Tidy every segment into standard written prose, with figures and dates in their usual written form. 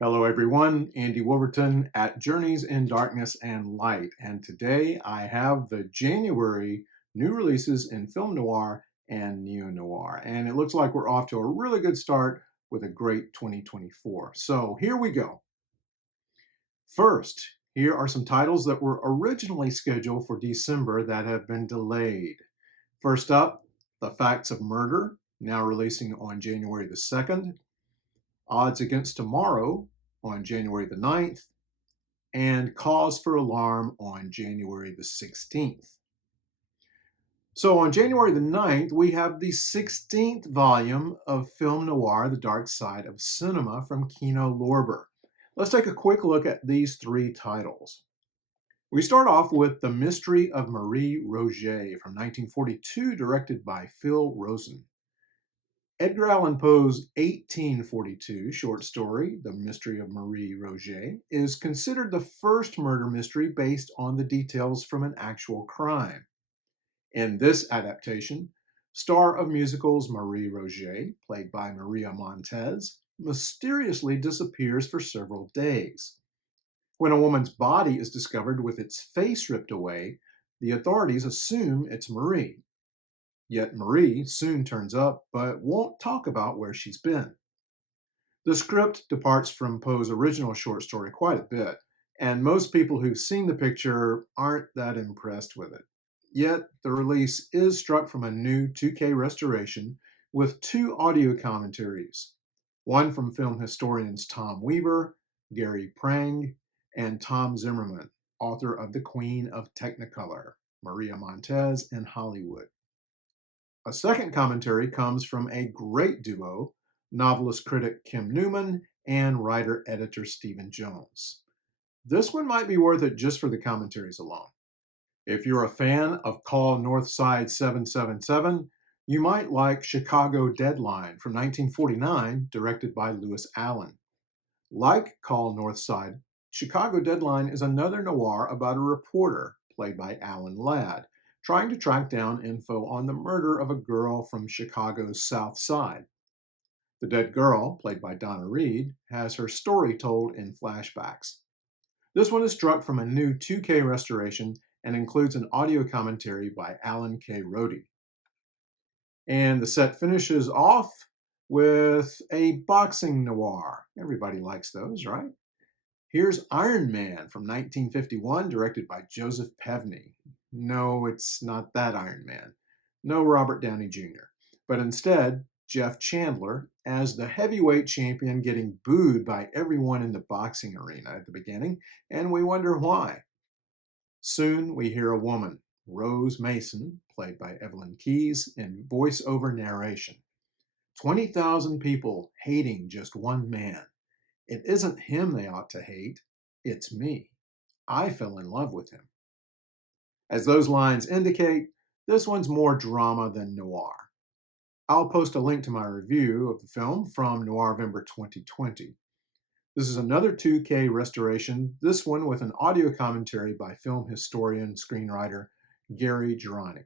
Hello, everyone. Andy Wolverton at Journeys in Darkness and Light. And today I have the January new releases in film noir and neo noir. And it looks like we're off to a really good start with a great 2024. So here we go. First, here are some titles that were originally scheduled for December that have been delayed. First up, The Facts of Murder, now releasing on January the 2nd. Odds Against Tomorrow on January the 9th, and Cause for Alarm on January the 16th. So on January the 9th, we have the 16th volume of Film Noir, The Dark Side of Cinema from Kino Lorber. Let's take a quick look at these three titles. We start off with The Mystery of Marie Roget from 1942, directed by Phil Rosen. Edgar Allan Poe's 1842 short story, The Mystery of Marie Roget, is considered the first murder mystery based on the details from an actual crime. In this adaptation, star of musicals Marie Roget, played by Maria Montez, mysteriously disappears for several days. When a woman's body is discovered with its face ripped away, the authorities assume it's Marie. Yet Marie soon turns up, but won't talk about where she's been. The script departs from Poe's original short story quite a bit, and most people who've seen the picture aren't that impressed with it. Yet the release is struck from a new 2K restoration with two audio commentaries, one from film historians Tom Weaver, Gary Prang, and Tom Zimmerman, author of The Queen of Technicolor, Maria Montez and Hollywood. A second commentary comes from a great duo, novelist critic Kim Newman and writer-editor Stephen Jones. This one might be worth it just for the commentaries alone. If you're a fan of Call Northside 777, you might like Chicago Deadline from 1949, directed by Lewis Allen. Like Call Northside, Chicago Deadline is another noir about a reporter, played by Alan Ladd, trying to track down info on the murder of a girl from Chicago's South Side. The dead girl, played by Donna Reed, has her story told in flashbacks. This one is struck from a new 2K restoration and includes an audio commentary by Alan K. Rohde. And the set finishes off with a boxing noir. Everybody likes those, right? Here's Iron Man from 1951, directed by Joseph Pevney. No, it's not that Iron Man. No Robert Downey Jr., but instead Jeff Chandler as the heavyweight champion getting booed by everyone in the boxing arena at the beginning, and we wonder why. Soon we hear a woman, Rose Mason, played by Evelyn Keyes, in voice-over narration. 20,000 people hating just one man. It isn't him they ought to hate, it's me. I fell in love with him. As those lines indicate, this one's more drama than noir. I'll post a link to my review of the film from Noirvember 2020. This is another 2K restoration, this one with an audio commentary by film historian and screenwriter Gary Girani.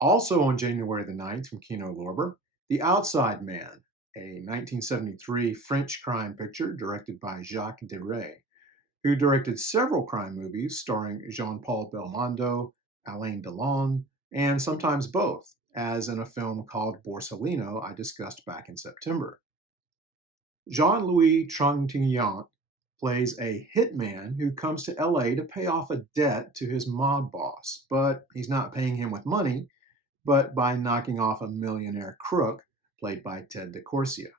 Also on January the 9th from Kino Lorber, The Outside Man, a 1973 French crime picture directed by Jacques Deray, who directed several crime movies starring Jean-Paul Belmondo, Alain Delon, and sometimes both, as in a film called Boursalino I discussed back in September. Jean-Louis Trintignant plays a hitman who comes to LA to pay off a debt to his mob boss, but he's not paying him with money, but by knocking off a millionaire crook, played by Ted DeCorsia.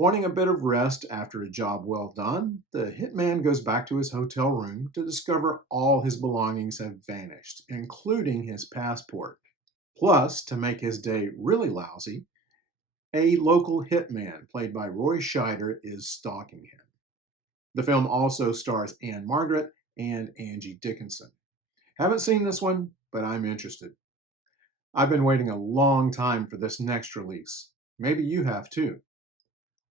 Wanting a bit of rest after a job well done, the hitman goes back to his hotel room to discover all his belongings have vanished, including his passport. Plus, to make his day really lousy, a local hitman, played by Roy Scheider, is stalking him. The film also stars Anne Margaret and Angie Dickinson. Haven't seen this one, but I'm interested. I've been waiting a long time for this next release. Maybe you have too.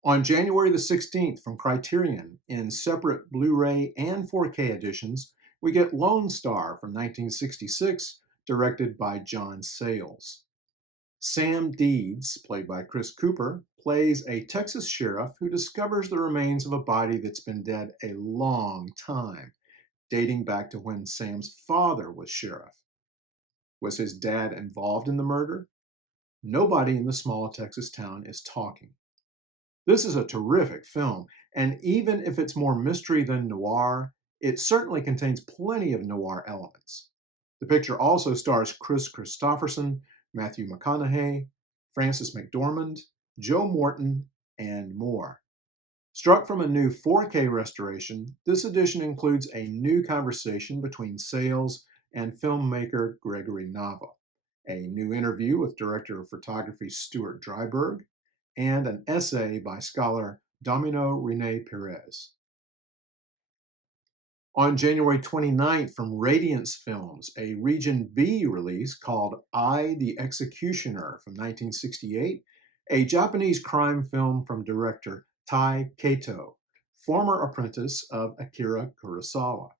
On January the 16th from Criterion, in separate Blu-ray and 4K editions, we get Lone Star from 1966, directed by John Sayles. Sam Deeds, played by Chris Cooper, plays a Texas sheriff who discovers the remains of a body that's been dead a long time, dating back to when Sam's father was sheriff. Was his dad involved in the murder? Nobody in the small Texas town is talking. This is a terrific film, and even if it's more mystery than noir, it certainly contains plenty of noir elements. The picture also stars Chris Christopherson, Matthew McConaughey, Frances McDormand, Joe Morton, and more. Struck from a new 4K restoration, this edition includes a new conversation between Sayles and filmmaker Gregory Nava, a new interview with director of photography Stuart Dryburgh, and an essay by scholar Domino Rene Perez. On January 29th, from Radiance Films, a Region B release called I, the Executioner from 1968, a Japanese crime film from director Tai Kato, former apprentice of Akira Kurosawa.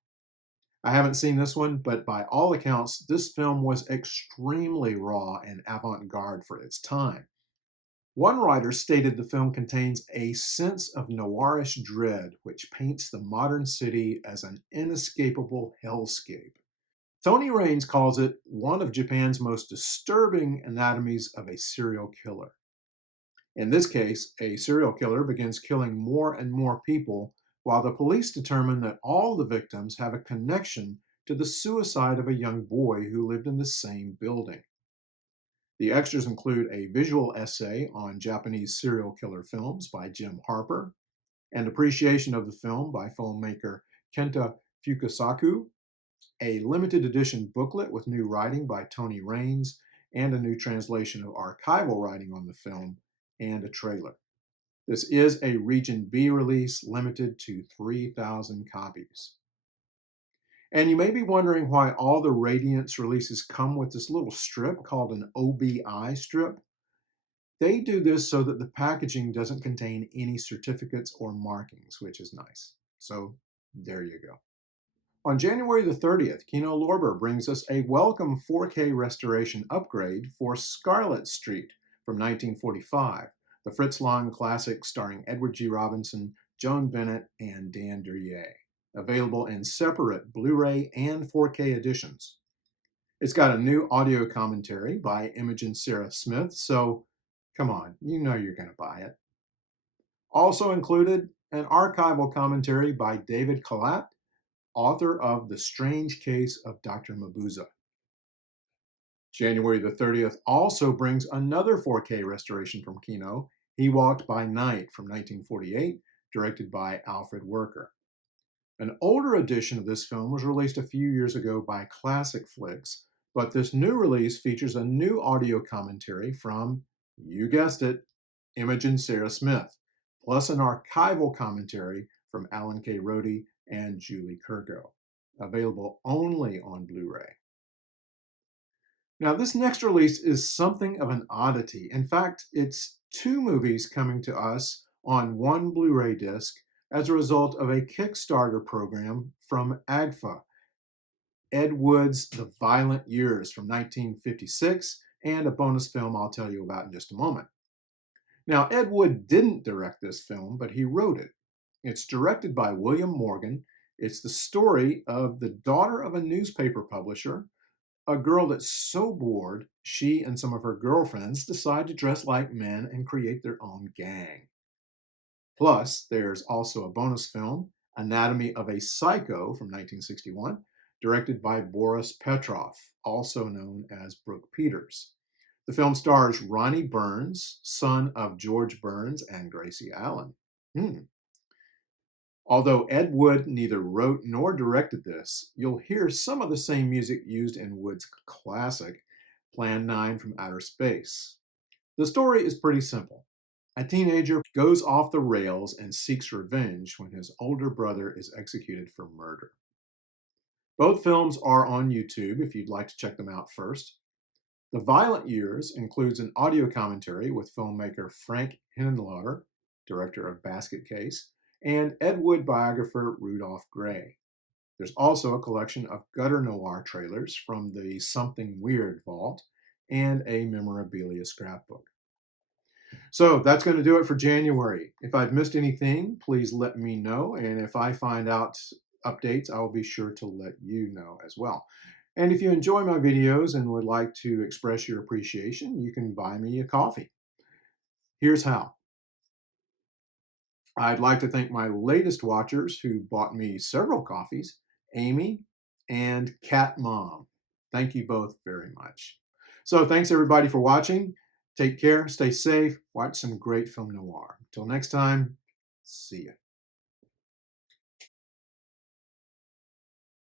I haven't seen this one, but by all accounts, this film was extremely raw and avant-garde for its time. One writer stated the film contains a sense of noirish dread, which paints the modern city as an inescapable hellscape. Tony Raines calls it one of Japan's most disturbing anatomies of a serial killer. In this case, a serial killer begins killing more and more people, while the police determine that all the victims have a connection to the suicide of a young boy who lived in the same building. The extras include a visual essay on Japanese serial killer films by Jim Harper, an appreciation of the film by filmmaker Kenta Fukasaku, a limited edition booklet with new writing by Tony Raines, and a new translation of archival writing on the film, and a trailer. This is a Region B release limited to 3,000 copies. And you may be wondering why all the Radiance releases come with this little strip called an OBI strip. They do this so that the packaging doesn't contain any certificates or markings, which is nice. So there you go. On January the 30th, Kino Lorber brings us a welcome 4K restoration upgrade for Scarlet Street from 1945, the Fritz Lang classic starring Edward G. Robinson, Joan Bennett, and Dan Duryea, available in separate Blu-ray and 4K editions. It's got a new audio commentary by Imogen Sarah Smith, so come on, you know you're going to buy it. Also included, an archival commentary by David Kalat, author of The Strange Case of Dr. Mabuza. January the 30th also brings another 4K restoration from Kino, He Walked by Night from 1948, directed by Alfred Werker. An older edition of this film was released a few years ago by Classic Flicks, but this new release features a new audio commentary from, you guessed it, Imogen Sarah Smith, plus an archival commentary from Alan K. Rohde and Julie Kurgo, available only on Blu-ray. Now, this next release is something of an oddity. In fact, it's two movies coming to us on one Blu-ray disc as a result of a Kickstarter program from AGFA, Ed Wood's The Violent Years from 1956, and a bonus film I'll tell you about in just a moment. Now, Ed Wood didn't direct this film, but he wrote it. It's directed by William Morgan. It's the story of the daughter of a newspaper publisher, a girl that's so bored, she and some of her girlfriends decide to dress like men and create their own gang. Plus, there's also a bonus film, Anatomy of a Psycho from 1961, directed by Boris Petrov, also known as Brooke Peters. The film stars Ronnie Burns, son of George Burns and Gracie Allen. Although Ed Wood neither wrote nor directed this, you'll hear some of the same music used in Wood's classic, Plan 9 from Outer Space. The story is pretty simple. A teenager goes off the rails and seeks revenge when his older brother is executed for murder. Both films are on YouTube if you'd like to check them out first. The Violent Years includes an audio commentary with filmmaker Frank Henenlotter, director of Basket Case, and Ed Wood biographer Rudolph Gray. There's also a collection of gutter noir trailers from the Something Weird vault and a memorabilia scrapbook. So that's going to do it for January. If I've missed anything, please let me know. And if I find out updates, I will be sure to let you know as well. And if you enjoy my videos and would like to express your appreciation, you can buy me a coffee. Here's how. I'd like to thank my latest watchers who bought me several coffees, Amy and Cat Mom. Thank you both very much. So thanks everybody for watching. Take care, stay safe, watch some great film noir. Until next time, see ya.